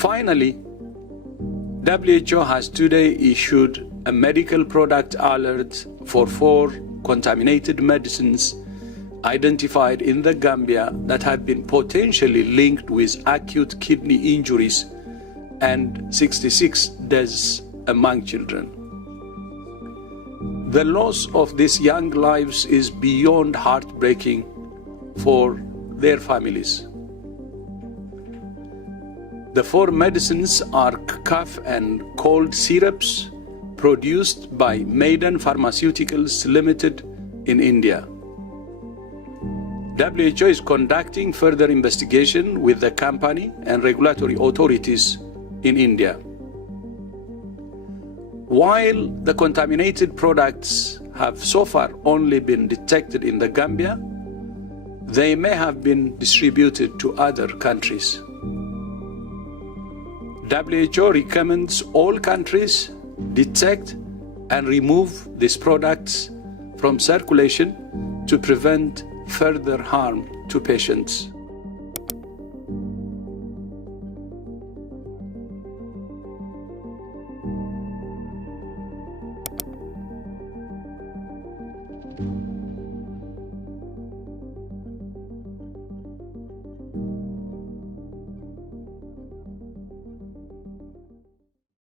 Finally, WHO has today issued a medical product alert for 4 contaminated medicines identified in the Gambia that have been potentially linked with acute kidney injuries and 66 deaths among children. The loss of these young lives is beyond heartbreaking for their families. The 4 medicines are cough and cold syrups produced by Maiden Pharmaceuticals Limited in India. WHO is conducting further investigation with the company and regulatory authorities in India. While the contaminated products have so far only been detected in the Gambia, they may have been distributed to other countries. WHO recommends all countries detect and remove these products from circulation to prevent further harm to patients.